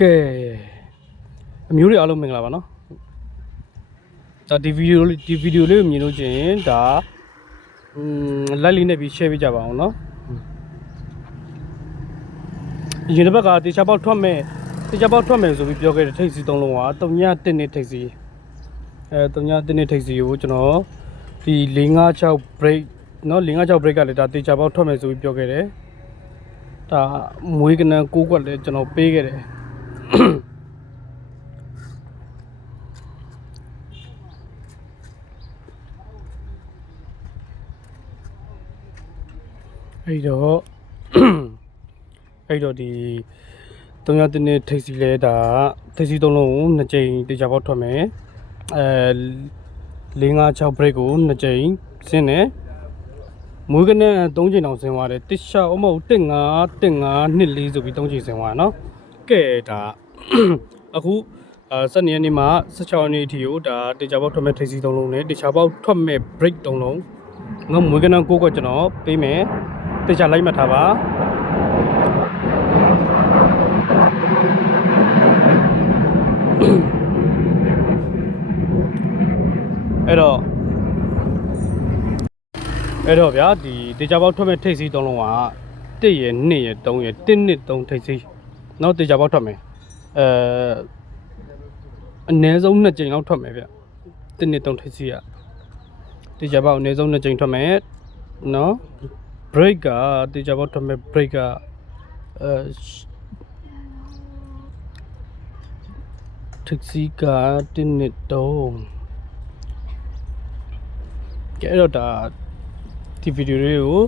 ကဲအမျိုးတွေအားလုံးမင်္ဂလာပါနော်ဒါဒီဗီဒီယိုလေးကိုမြင်လို့ချင်းဒါlike လေးနဲ့ပြီး share ပေးကြပါအောင်နော်ဒီတစ်ပတ်ကတေချာပေါက်ထွက်မယ်ဆိုပြီးပြောခဲ့တဲ့ထိပ်စီသုံးလုံးက3-1နှစ်ထိပ်စီ3-1နှစ်ထိပ်စီကိုကျွန်တော်ဒီ4-5-6 break နော်4-5-6 break ကလည်းဒါတေချာပေါက်ထွက်မယ်ဆိုပြီးပြောခဲ့တယ်ဒါမွေးကနန်း6ကွက်လည်းကျွန်တော်ပေးခဲ့တယ်အဲ့တော့ဒီ3-1နှစ်ထိပ်စီလဲဒါထိပ်စီသုံးလုံးကို2ကြိမ်တေချာပေါက်ထွက်မယ်4-5-6 break ကို2ကြိမ်ဆင်းတယ်မွေးကနန်း3ကြိမ်တောင်ဆင်းသွားတယ်တစ်လျှောက်အမဟုတ်1-5-1-5-2-4ဆိုပြီး3ကြိမ်ဆင်းသွားနော်ကဲဒါအခု12ရက်နေ့မှာ16ရက်နေ့အထိကိုဒါတေချာပေါက်ထွက်မဲ့ထိပ်စီသုံးလုံးနဲ့တေချာပေါက်ထွက်မဲ့ break သုံးလုံးငါမွေးကနန်း6ကွက်ကျွန်တော်ပေးမယ်တေချာလိုက်မှတ်ထားပါအဲ့တော့ဗျာဒီတေချာပေါက်ထွက်မဲ့ထိပ်စီသုံးလုံးက1ရယ်2ရယ်3ရယ်1နှစ်3ထိပ်စီနောက်တေချာပေါက်ထွက်မယ်အနည်းဆုံး2ကြိမ်လောက်ထွက်မယ်ဗျ1နှစ်3ထိပ်စီကတေချာပေါက်အနည်းဆုံး2ကြိမ်ထွက်မယ်နော် break ကတေချာပေါက်ထွက်မဲ့ break ကထိပ်စီက1နှစ်3ကဲတော့ဒါဒီဗီဒီယိုလေးကို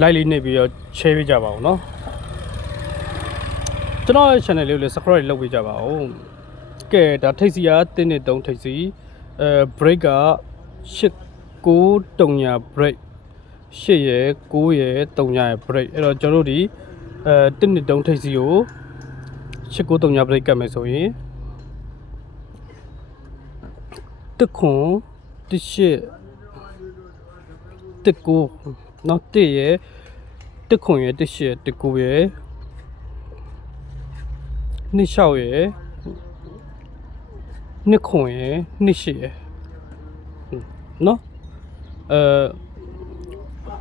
like လေးနဲ့ပြီးတော့ share ပေးကြပါဦးเนาะကျွန်တော်ရဲ့ channel လေးကိုလည်း subscribe လုပ်ပေးကြပါဦးကဲဒါထိပ်စီက1နှစ်3ထိပ်စီbreak က8-9-3 break 8ရယ်9ရယ်3ရယ် break အဲ့တော့ကျွန်တော်တို့ဒီ1နှစ်3ထိပ်စီကို8-9-3 break ကတ်မယ်ဆိုရင်1-8နောက်1ရယ်1-9ရယ်1-8 1-9ရယ်2-6ရယ်2-9ရယ်2-8ရယ်နော်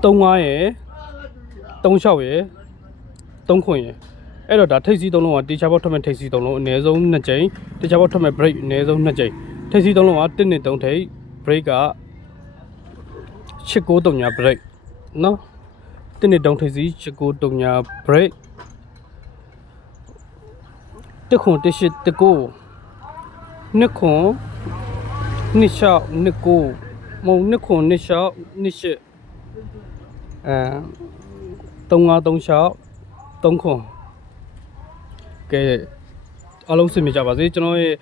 3-5ရယ်3-6ရယ်3-9ရယ်အဲ့တော့ဒါထိပ်စီသုံးလုံးကတေချာပေါက်ထွက်မဲ့ထိပ်စီသုံးလုံးအနည်းဆုံး2ကြိမ်တေချာပေါက်ထွက်မဲ့ break အနည်းဆုံး2ကြိမ်ထိပ်စီသုံးလုံးက1နှစ်3ထိပ် break က8-9-3 break နော်1နှစ်3ထိပ်စီ8-9-3 break 1-9-1-8 1-9 2-9 2-6 မဟုတ်2-9 2-6 2-8 3-5-3-6 3-9ကဲအားလုံးစင်မြကြပါစေကျွန်တော်ရဲ့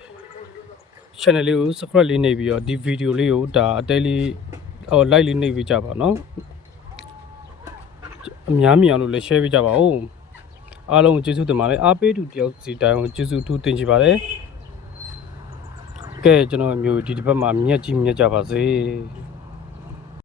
channel လေးကို subscribe လေးနှိပ်ပြီးတော့ဒီ video လေးကိုဒါအတဲလေးlike လေးနှိပ်ပေးကြပါနော်အများမြင်အောင်လို့လည်း share ပေးကြပါဦးအားလုံးကျေးဇူးတင်ပါတယ်အားပေးသူတယောက်စီတိုင်းကိုကျေးဇူးထူးတင်ချင်ပါတယ်ကဲကျွန်တော်မျိုးဒီတစ်ပတ်မှာမြတ်ကြီးမြတ်ကြပါစေ